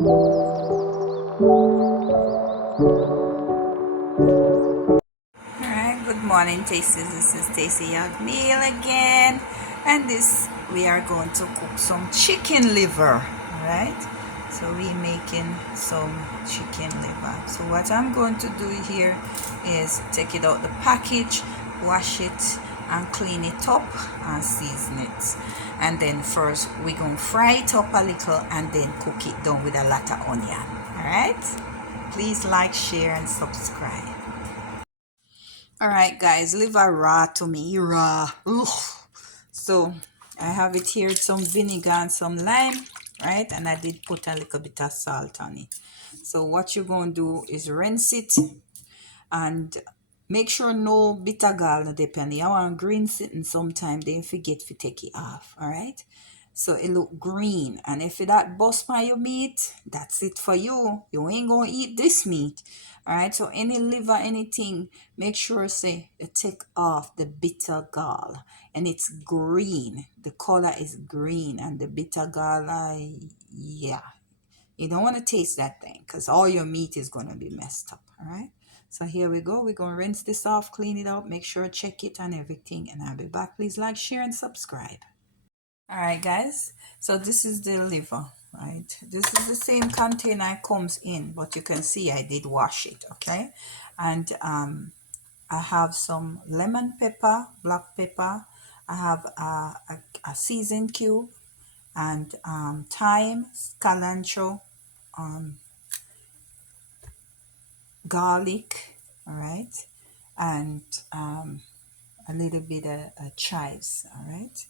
Alright, good morning, Tasties. This is Tasty Meal again, and this we are going to cook some chicken liver. Alright, so we're making some chicken liver. So what I'm going to do here is take it out the package, wash it, and clean it up and season it. And then first we're going to fry it up a little and then cook it down with a lot of onion. Alright, please like, share, and subscribe. Alright guys, liver raw to me, raw. Ugh. So I have it here with some vinegar and some lime, right? And I did put a little bit of salt on it. So what you're going to do is rinse it and make sure no bitter gall no depend. You want green sitting sometime, then forget to take it off. Alright. So it look green. And if that bust by your meat, that's it for you. You ain't gonna eat this meat. Alright. So any liver, anything, make sure say you take off the bitter gall. And it's green. The color is green and the bitter gall, yeah. You don't want to taste that thing because all your meat is going to be messed up. All right. So here we go. We're going to rinse this off, clean it up, make sure check it and everything. And I'll be back. Please like, share, and subscribe. All right, guys. So this is the liver, right? This is the same container it comes in, but you can see I did wash it. Okay. And I have some lemon pepper, black pepper. I have a seasoned cube and thyme, cilantro, um, garlic, all right, and a little bit of chives, all right,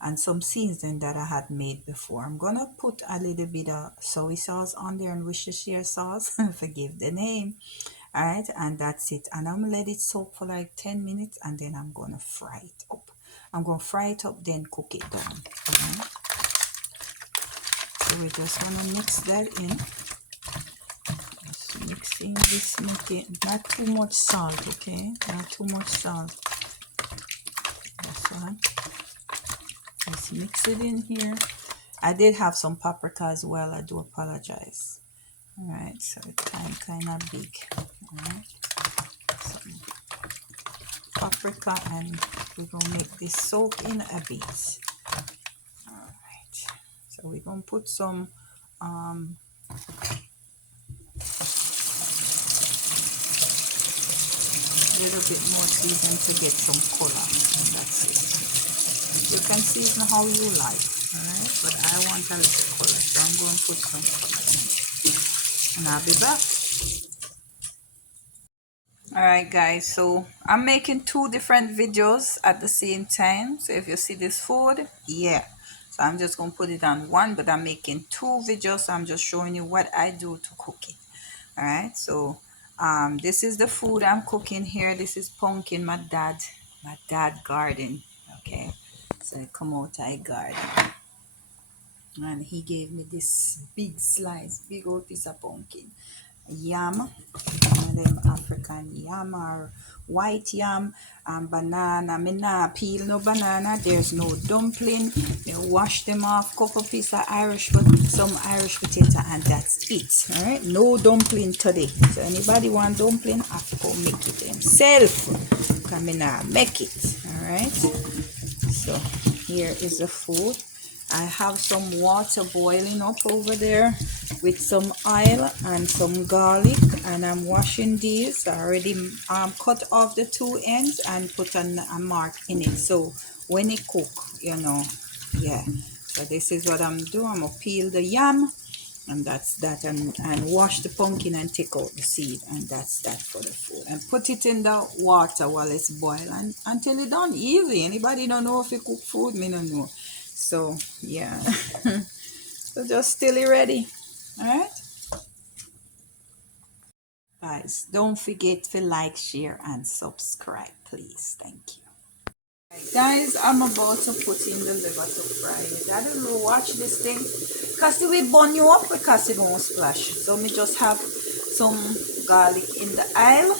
and some seasoning that I had made before. I'm gonna put a little bit of soy sauce on there and Worcestershire sauce, forgive the name, all right, and that's it. And I'm gonna let it soak for like 10 minutes and then I'm gonna fry it up. I'm gonna fry it up, then cook it down. All right? So we just wanna mix that in. Mixing this, make it not too much salt, okay? Not too much salt. That's one. Just mix it in here. I did have some paprika as well. I do apologize. All right, so it's kind of big. All right, some paprika, and we're gonna make this soak in a bit. All right, so we're gonna put some little bit more seasoning to get some color, and that's it. You can season how you like, alright, but I want a little color, so I'm going to put some color in, and I'll be back. Alright guys, so I'm making two different videos at the same time. So if you see this food, yeah, so I'm just going to put it on one, but I'm making two videos, so I'm just showing you what I do to cook it. Alright, so this is the food I'm cooking here. This is pumpkin, my dad garden. Okay, so I come out I garden, and he gave me this big slice, big old piece of pumpkin. Yam, one of them African yam or white yam, and banana. Me nah peel no banana. There's no dumpling. You wash them off, couple piece of some Irish potato, and that's it. All right, no dumpling today. So anybody want dumpling, have to go make it themselves. Come in now, make it. All right. So here is the food. I have some water boiling up over there with some oil and some garlic, and I'm washing these. I already cut off the two ends and put a mark in it, so when it cook, you know, yeah. So this is what I'm doing. I'm gonna peel the yam, and that's that, and wash the pumpkin and take out the seed, and that's that for the food, and put it in the water while it's boiling and until it's done. Easy. Anybody don't know if you cook food, me don't know. So yeah. So just still it ready. All right, guys, don't forget to like, share, and subscribe, please. Thank you. Guys, I'm about to put in the liver to fry it. I don't know, watch this thing, because it will burn you up because it won't splash. So me just have some garlic in the aisle.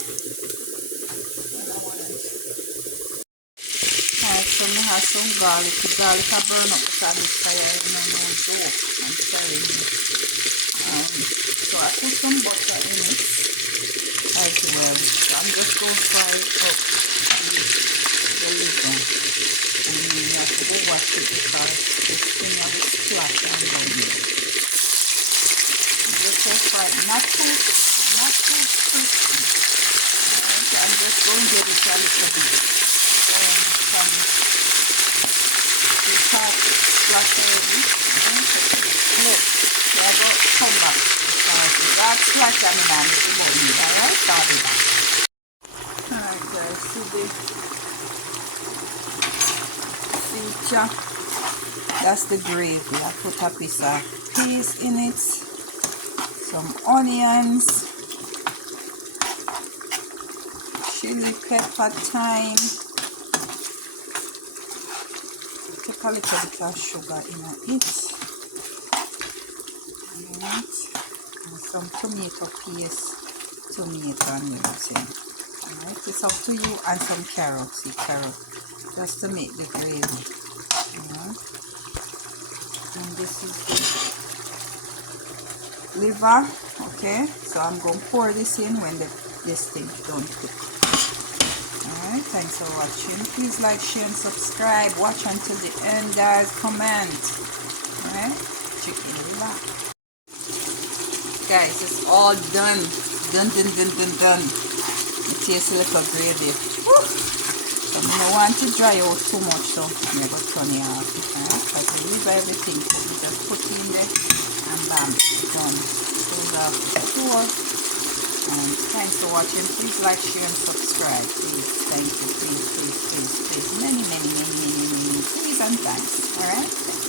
Alright, so me have some garlic. The garlic I burn up because this fire is no joke. I'm telling you. So I put some butter in it as well. So I'm just going to fry it up the liver. And then you have to go wash it because the skin of it splash and down. Just fry it, not too crispy. Alright, so I'm just going to give it a little bit some splash already. Look, so I got come back. That splash and then I'm going to need. Alright, so I'll be back. Alright guys, see the feature. That's the gravy. I put a piece of peas in it, some onions, chili pepper, thyme, take a little bit of sugar in it, and some tomato paste, tomato and everything. Alright, it's up to you, and some carrots, just to make the gravy. And this is the liver. Okay, so I'm going to pour this in when this thing done cook. Alright, thanks for watching. Please like, share and subscribe. Watch until the end guys. Comment. Alright, chicken liver. Guys, it's all done. Done. It tastes like a gravy. Woo! So I don't want to dry out too much, so I'm going to turn it off. Because I leave everything, so we just put it in there and bam, it's done. Close off the door. And thanks for watching. Please like, share and subscribe. Please, thank you. Please. Many please and thanks. Alright.